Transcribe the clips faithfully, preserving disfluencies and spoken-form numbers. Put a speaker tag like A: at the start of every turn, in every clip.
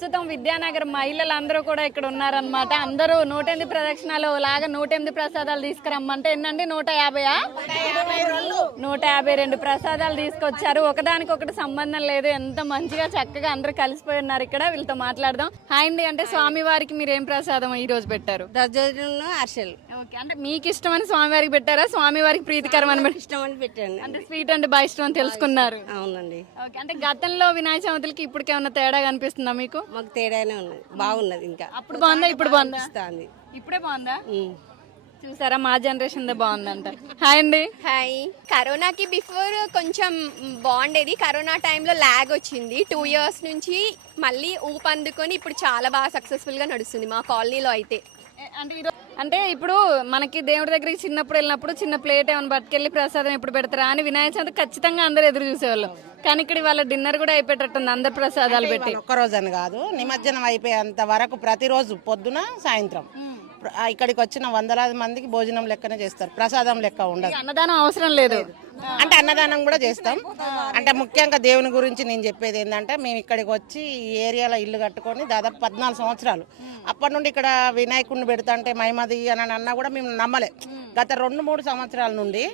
A: ప్రస్తుతం విద్యానగర్ మహిళలందరూ కూడా ఇక్కడ ఉన్నారనమాట. అందరూ నూట ఎనిమిది ప్రదక్షిణాలు లాగా నూట ఎనిమిది ప్రసాదాలు తీసుకురమ్మంటే ఎన్నండి నూట యాభైయా నూట యాభై రెండు ప్రసాదాలు తీసుకొచ్చారు. ఒకదానికి ఒకటి సంబంధం లేదు. ఎంత మంచిగా చక్కగా అందరూ కలిసిపోయి ఉన్నారు. ఇక్కడ వీళ్ళతో మాట్లాడదాం. హాయ్ అండి. అంటే స్వామి వారికి మీరు ఏం ప్రసాదం ఈ రోజు పెట్టారు?
B: దద్దోజనం అరిసెలు.
A: ఓకే, అంటే మీకు ఇష్టమని స్వామి వారికి పెట్టారా, స్వామి వారికి ప్రీతికరం అని
B: ఇష్టం అని పెట్టాను.
A: అంటే స్వీట్ అంటే బాగా ఇష్టం అని తెలుసుకున్నారు.
B: అవునండి.
A: ఓకే, అంటే గతంలో వినాయక చవితికి ఇప్పటికి ఏమన్నా తేడా కనిపిస్తుందా మీకు?
B: మాకు తేడానే ఉన్నది, బాగున్నది. ఇంకా
A: అప్పుడు బాగుందా ఇప్పుడు బాగుందా?
B: ఇస్తుంది.
A: ఇప్పుడే బాగుందా? చూసారా, మా జనరేషన్ దే బాగుందంట. హాయ్ అండి.
C: హాయ్. కరోనాకి బిఫోర్ కొంచెం బాగుండేది. కరోనా టైంలో ల్యాగ్ వచ్చింది. టూ ఇయర్స్ నుంచి మళ్ళీ ఊపందుకొని ఇప్పుడు చాలా బాగా సక్సెస్ఫుల్గా నడుస్తుంది మా కాలనీలో అయితే.
A: అంటే ఈరోజు అంటే ఇప్పుడు మనకి దేవుడి దగ్గరికి చిన్నప్పుడు వెళ్ళినప్పుడు చిన్న ప్లేట్ ఏమైనా పట్టుకెళ్ళి ప్రసాదం ఎప్పుడు పెడతారా అని వినాయక చవితి ఖచ్చితంగా అందరు ఎదురు చూసేవాళ్ళు. కానీ ఇక్కడ వాళ్ళ డిన్నర్ కూడా అయిపోయేటట్టుంది అందరు ప్రసాదాలు పెట్టి.
D: ఒక్క రోజు అని కాదు, నిమజ్జనం అయిపోయేంత వరకు ప్రతిరోజు పొద్దున సాయంత్రం ఇక్కడికి వచ్చిన వందలాది మందికి భోజనం లెక్కనే చేస్తారు, ప్రసాదం లెక్క ఉండదు.
A: అన్నదానం అవసరం లేదు.
D: అంటే అన్నదానం కూడా చేస్తాం. అంటే ముఖ్యంగా దేవుని గురించి నేను చెప్పేది ఏంటంటే, మేము ఇక్కడికి వచ్చి ఈ ఏరియాలో ఇల్లు కట్టుకొని దాదాపు పద్నాలుగు సంవత్సరాలు అప్పటి నుండి ఇక్కడ వినాయకుడిని పెడతా అంటే మైమది అని అన్నా కూడా మేము నమ్మలే. గత రెండు మూడు సంవత్సరాల నుండి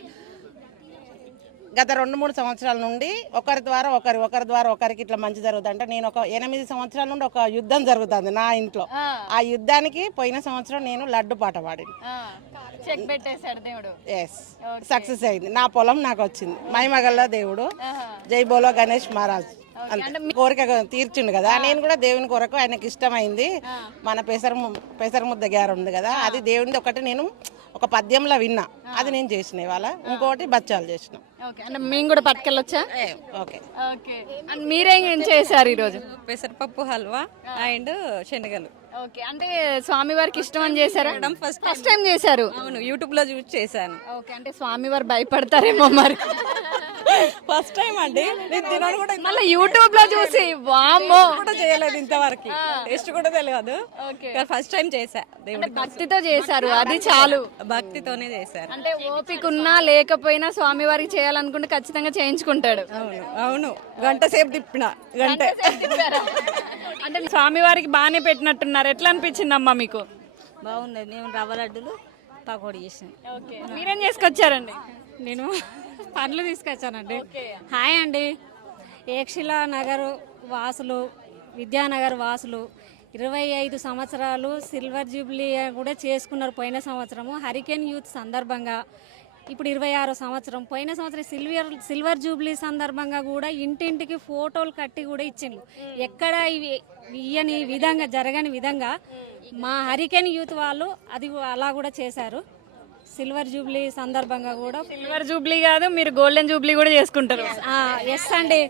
D: గత రెండు మూడు సంవత్సరాల నుండి ఒకరి ద్వారా ఒకరి ఒకరి ద్వారా ఒకరికి ఇట్లా మంచి జరుగుతుంది. అంటే నేను ఒక ఎనిమిది సంవత్సరాల నుండి ఒక యుద్ధం జరుగుతుంది నా ఇంట్లో. ఆ యుద్ధానికి పోయిన సంవత్సరం నేను లడ్డు పాట పాడింది.
A: చెక్ పెట్టేశాడు దేవుడు.
D: ఎస్, సక్సెస్ అయింది. నా పొలం నాకు వచ్చింది. మైమగల్ల దేవుడు జై బోలో గణేష్ మహారాజ్ కోరిక తీర్చిండు కదా. నేను కూడా దేవుని కొరకు ఆయనకి ఇష్టమైంది మన పెసర పెసర ముద్ద గ్యార ఉంది కదా, అది దేవునిది ఒకటి నేను ఒక పద్యంలో విన్నా, అది నేను చేసిన. ఇవాళ ఇంకోటి బచ్చాలు చేసిన.
A: అంటే మేము కూడా పట్టుకెళ్ళొచ్చా?
D: Okay
A: okay. అండ్ మీరేం చేశారు ఈరోజు?
E: పెసరపప్పు హల్వా అండ్ శనగలు.
A: ఓకే, అంటే స్వామి వారికి ఇష్టం అని చేశారు? ఫస్ట్ ఫస్ట్ టైం చేశారు?
E: అవును, యూట్యూబ్ లో చూసి చేశాను.
A: ఓకే, అంటే స్వామి వారు భయపడతారేమో మరి.
E: ఫస్ట్ టైం అండి, నేను తినను కూడా.
A: మళ్ళీ యూట్యూబ్ లో చూసి వామ్మో
E: కూడా చేయలేదు ఇంతవరకు, టేస్ట్ కూడా తెలియదు. ఫస్ట్ టైం చేశా. దేవుడి
A: భక్తితో చేశారు, అది చాలు.
E: భక్తితోనే చేశారు.
A: అంటే ఓపిక ఉన్నా లేకపోయినా స్వామి వారికి చేయాలనుకుంటే ఖచ్చితంగా చేయించుకుంటాడు.
E: అవును అవును, గంట సేపు తిప్పిన గంట.
A: అంటే స్వామి వారికి బాగానే పెట్టినట్టున్నారు. ఎట్లా అనిపించింది అమ్మా మీకు?
B: బాగున్నది. నేను రవ్వ లడ్డులు పకోడీ చేసాను.
A: ఓకే, మీరేం చేసుకొచ్చారండి?
F: నేను పండ్లు తీసుకొచ్చానండి. హాయ్ అండి. ఏక్షిలా నగర్ వాసులు, విద్యానగర్ వాసులు ఇరవై ఐదు సంవత్సరాలు సిల్వర్ జూబ్లీ కూడా చేసుకున్నారు పోయిన సంవత్సరము. హరికేన్ యూత్ సందర్భంగా ఇప్పుడు ఇరవై ఆరో సంవత్సరం. పోయిన సంవత్సరం సిల్వర్ సిల్వర్ జూబ్లీ సందర్భంగా కూడా ఇంటింటికి ఫోటోలు కట్టి కూడా ఇచ్చిండ్రు. ఎక్కడ ఇవి ఇయ్యని విధంగా జరగని విధంగా మా హరికేన్ యూత్ వాళ్ళు అది అలా కూడా చేశారు. సిల్వర్ జూబ్లీ సందర్భంగా కూడా.
A: సిల్వర్ జూబ్లీ కాదు, మీరు గోల్డెన్ జూబ్లీ కూడా చేసుకుంటారు.
F: ఎస్ అండి.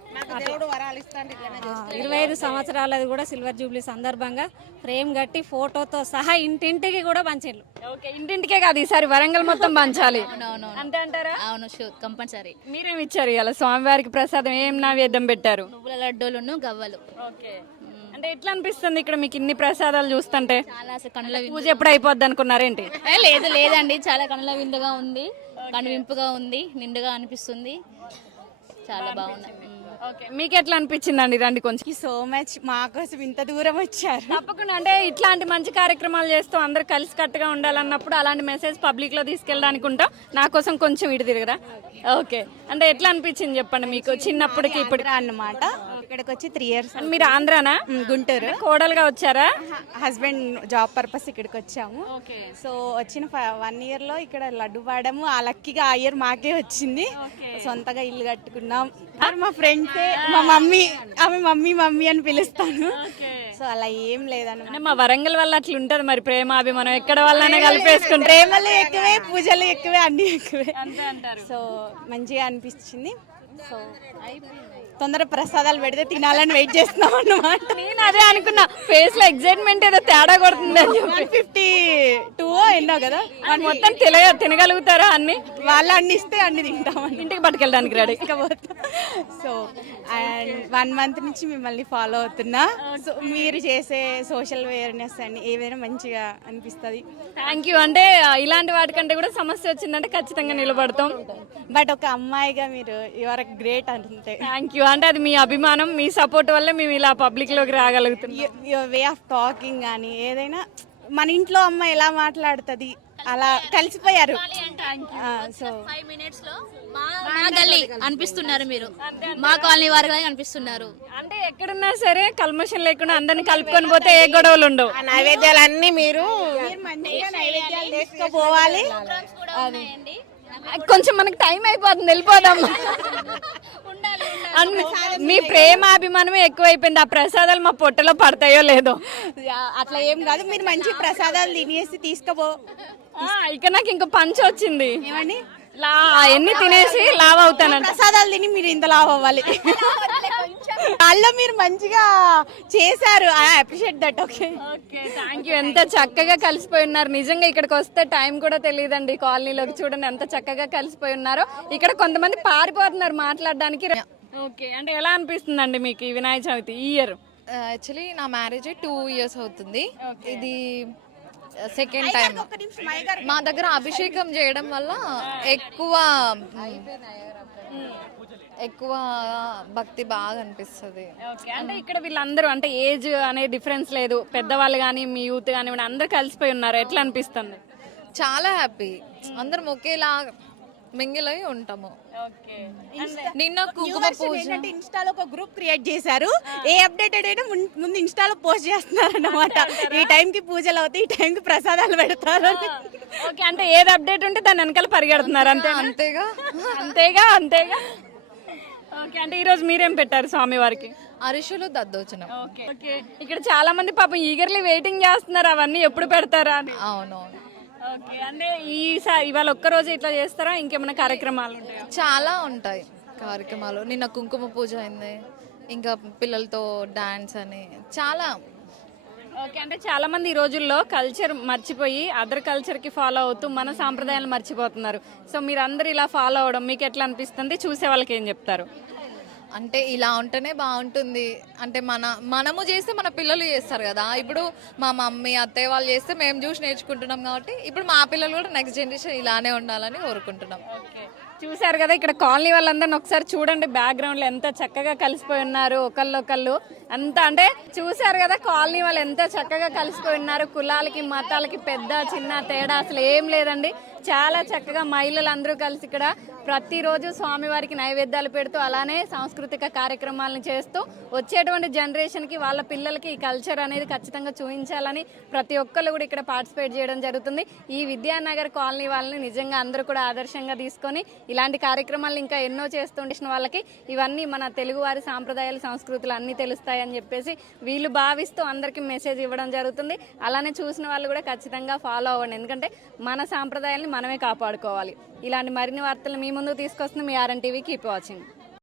F: ఇరవై ఐదు సంవత్సరాలది కూడా సిల్వర్ జూబ్లీ సందర్భంగా ఫ్రేమ్ కట్టి ఫోటోతో సహా ఇంటింటికి కూడా పంచారు.
A: ఓకే, ఇంటింటికే కాదు ఈసారి వరంగల్ మొత్తం పంచాలి అంతే అంటారా?
G: అవును, కంపల్సరీ.
A: మీరేమి ఇచ్చారు ఇలా స్వామివారికి ప్రసాదం? ఏం నైవేద్యం పెట్టారు?
G: నువ్వుల లడ్డూలను గవ్వలు.
A: ఓకే, అంటే ఎట్లా అనిపిస్తుంది ఇక్కడ మీకు ఇన్ని ప్రసాదాలు చూస్తుంటే?
G: చాలా కనుల
A: పూజ ఎప్పుడు అయిపోద్ది అనుకున్నారేంటి?
G: లేదు లేదండి, చాలా కనుల విందుగా ఉంది, కనువింపుగా ఉంది, నిండుగా అనిపిస్తుంది. చాలా బాగుంది.
A: ఓకే, మీకు ఎట్లా అనిపించిందండి? రండి కొంచెం.
E: సో మచ్, మా కోసం ఇంత దూరం వచ్చారు.
A: తప్పకుండా, అంటే ఇట్లాంటి మంచి కార్యక్రమాలు చేస్తూ అందరు కలిసి కట్టుగా ఉండాలన్నప్పుడు అలాంటి మెసేజ్ పబ్లిక్ లో తీసుకెళ్ళడానికి ఉంటాం. నా కోసం కొంచెం ఇటు తిరగరా? ఓకే, అంటే ఎట్లా అనిపించింది చెప్పండి మీకు చిన్నప్పటికి ఇప్పుడు
E: అన్నమాట. ఇక్కడికి వచ్చి త్రీ ఇయర్స్.
A: మీరు ఆంధ్రానా?
E: గుంటూరు.
A: కోడలుగా వచ్చారా?
E: హస్బెండ్ జాబ్ పర్పస్ ఇక్కడికి వచ్చాము. సో వచ్చిన వన్ ఇయర్ లో ఇక్కడ లడ్డు పాడము, ఆ లక్కీగా ఆ ఇయర్ మాకే వచ్చింది. సొంతగా ఇల్లు కట్టుకున్నాం. మా ఫ్రెండ్సే మా మమ్మీ, ఆమె మమ్మీ మమ్మీ అని పిలుస్తాను. సో అలా ఏం లేదన్నమాట.
A: మా వరంగల్ వల్ల అట్లా ఉంటది మరి, ప్రేమ అభిమానం ఎక్కడ వాళ్ళనే కలిపేసుకుంటారు.
E: ప్రేమలు ఎక్కువే, పూజలు ఎక్కువే, అన్ని ఎక్కువే. సో మంచిగా అనిపించింది. సో తొందర ప్రసాదాలు పెడితే తినాలని వెయిట్ చేస్తున్నాం అన్నమాట.
A: నేను అదే అనుకున్నా, ఫేస్ లో ఎక్సైట్మెంట్ ఏదో తేడా కొడుతుంది అని చెప్పి.
E: ఫిఫ్టీ టూ ఎన్నో కదా,
A: మొత్తం తిన తినగలుగుతారా అన్ని?
E: వాళ్ళు అన్ని ఇస్తే అన్ని తింటామని
A: ఇంటికి పట్టుకెళ్ళడానికి ready.
E: So and one month నుంచి మిమ్మల్ని ఫాలో అవుతున్నా. సో మీరు చేసే సోషల్ అవేర్నెస్ అని ఏదైనా మంచిగా అనిపిస్తుంది.
A: Thank you. అంటే ఇలాంటి వాటికంటే కూడా సమస్య వచ్చిందంటే ఖచ్చితంగా నిలబడతాం.
E: బట్ ఒక అమ్మాయిగా మీరు యువర్ ఆర్ గ్రేట్ అంతే.
A: Thank you. అంటే అది మీ అభిమానం, మీ సపోర్ట్ వల్లే మేము ఇలా పబ్లిక్లోకి రాగలుగుతున్నాం.
E: వే ఆఫ్ టాకింగ్ కానీ ఏదైనా మన ఇంట్లో అమ్మ ఎలా మాట్లాడుతుంది అలా కలిసిపోయారు. సో
G: ఫైవ్ మినిట్స్ లో మా మా గల్లీ అనిపిస్తున్నారు మీరు, మా కాలనీ వారుగా అనిపిస్తున్నారు.
A: అంటే ఎక్కడున్నా సరే కల్మషం లేకుండా అందరిని కలుపుకొని పోతే ఏ గొడవలు ఉండవు.
D: ఆ నైవేద్యాలన్నీ మీరు
E: మంచిగా నైవేద్యాలు తీసుకుపోవాలి.
A: కొంచెం మనకి టైం అయిపోతుంది, వెళ్ళిపోదాం. అన్ని- మీ ప్రేమ అభిమానమే ఎక్కువైపోయింది. ఆ ప్రసాదాలు మా పొట్టలో పడతాయో లేదో.
E: అట్లా ఏం కాదు, మీరు మంచి ప్రసాదాలు తినేసి తీసుకుపో.
A: ఆ, ఇక నాకు ఇంకో పంచ్ వచ్చింది.
E: ఏమండి
A: లా ఎన్ని తినేసి లావ్ అవుతానంట.
E: ప్రసాదాలు తిని మీరు ఇంత లావ్ అవ్వాలి. వాళ్ళు మీరు మంచిగా చేశారు. I appreciate that. Okay
A: okay, thank you. ఎంత చక్కగా కలిసిపోయి ఉన్నారు. నిజంగా ఇక్కడికి వస్తే టైం కూడా తెలియదండి. కాలనీలోకి చూడండి ఎంత చక్కగా కలిసిపోయి ఉన్నారో. ఇక్కడ కొంతమంది పారిపోతున్నారు మాట్లాడడానికి. ఓకే, అంటే ఎలా అనిపిస్తుందండి మీకు ఈ వినాయక చవితి ఈ ఇయర్?
H: యాక్చువల్లీ నా మ్యారేజ్ టూ ఇయర్స్ అవుతుంది. ఇది సెకండ్ టైం. మా దగ్గర అభిషేకం చేయడం వల్ల ఎక్కువ ఎక్కువ భక్తి బాగా అనిపిస్తుంది.
A: ఓకే, అంటే ఇక్కడ వీళ్ళందరూ అంటే ఏజ్ అనే డిఫరెన్స్ లేదు, పెద్దవాళ్ళు కానీ మీ యూత్ కానీ అందరూ కలిసిపోయి ఉన్నారు. ఎట్లా అనిపిస్తుంది?
H: చాలా హ్యాపీ. అందరం ఒకేలా మింగిల్ అయి ఉంటాము. నిన్న కుంకుమ పూజ
E: ఇన్స్టాలో ఒక గ్రూప్ క్రియేట్ చేశారు. ఏ అప్డేటెడ్ అయినా ముం- ముందు ఇన్స్టాలో పోస్ట్ చేస్తున్నారు అన్నమాట. ఈ టైంకి పూజలు అవుతాయి, ఈ టైంకి ప్రసాదాలు పెడతారు.
A: ఓకే, అంటే ఏది అప్డేట్ ఉంటే దాని వెనకాల పరిగెడుతున్నారు అంతే.
H: అంతేగా
A: అంతేగా అంతేగా ఓకే, అంటే ఈరోజు మీరేం పెట్టారు స్వామి వారికి?
H: అరిషులు దద్దోచనం.
A: ఓకే ఓకే, ఇక్కడ చాలా మంది పాపం ఈగర్లీ వెయిటింగ్ చేస్తున్నారు అవన్నీ ఎప్పుడు పెడతారా అని.
H: అవునవును,
A: ఓకే, అంటే ఈసారి ఇవాళ ఒక్క రోజు ఇట్లా చేస్తారా, ఇంకేమైనా కార్యక్రమాలు ఉంటాయా?
H: చాలా ఉంటాయి కార్యక్రమాలు. నిన్న కుంకుమ పూజ అయింది, ఇంకా పిల్లలతో డాన్స్ అని చాలా.
A: ఓకే, అంటే చాలా మంది ఈ రోజుల్లో కల్చర్ మర్చిపోయి అదర్ కల్చర్ కి ఫాలో అవుతూ మన సాంప్రదాయాలు మర్చిపోతున్నారు. సో మీరు అందరు ఇలా ఫాలో అవడం మీకు ఎట్లా అనిపిస్తుంది? చూసే వాళ్ళకి ఏం చెప్తారు?
H: అంటే ఇలా ఉంటేనే బాగుంటుంది. అంటే మన మనము చేస్తే మన పిల్లలు చేస్తారు కదా. ఇప్పుడు మా మమ్మీ అత్తయ్య వాళ్ళు చేస్తే మేము చూసి నేర్చుకుంటున్నాం కాబట్టి ఇప్పుడు మా పిల్లలు కూడా నెక్స్ట్ జనరేషన్ ఇలానే ఉండాలని కోరుకుంటున్నాం.
A: చూసారు కదా, ఇక్కడ కాలనీ వాళ్ళందరిని ఒకసారి చూడండి, బ్యాక్గ్రౌండ్ లో ఎంత చక్కగా కలిసిపోయి ఉన్నారు ఒకళ్ళొకళ్ళు. అంత అంటే చూసారు కదా కాలనీ వాళ్ళు ఎంత చక్కగా కలిసిపోయి ఉన్నారు. కులాలకి మతాలకి పెద్ద చిన్న తేడా అసలు ఏం లేదండి. చాలా చక్కగా మహిళలు అందరూ కలిసి ఇక్కడ ప్రతిరోజు స్వామివారికి నైవేద్యాలు పెడుతూ అలానే సాంస్కృతిక కార్యక్రమాలను చేస్తూ వచ్చేటువంటి జనరేషన్కి వాళ్ళ పిల్లలకి ఈ కల్చర్ అనేది ఖచ్చితంగా చూపించాలని ప్రతి ఒక్కళ్ళు కూడా ఇక్కడ పార్టిసిపేట్ చేయడం జరుగుతుంది. ఈ విద్యానగర్ కాలనీ వాళ్ళని నిజంగా అందరూ కూడా ఆదర్శంగా తీసుకొని ఇలాంటి కార్యక్రమాలు ఇంకా ఎన్నో చేస్తుండే వాళ్ళకి ఇవన్నీ మన తెలుగువారి సాంప్రదాయాలు సంస్కృతులు అన్నీ తెలుస్తాయని చెప్పేసి వీళ్ళు భావిస్తూ అందరికీ మెసేజ్ ఇవ్వడం జరుగుతుంది. అలానే చూసిన వాళ్ళు కూడా ఖచ్చితంగా ఫాలో అవ్వండి, ఎందుకంటే మన సాంప్రదాయాల్ని మనమే కాపాడుకోవాలి. ఇలాంటి మరిన్ని వార్తలు మీ ముందుకు తీసుకొస్తుంది మీ ఆర్ఎన్ టీవీ. Keep watching.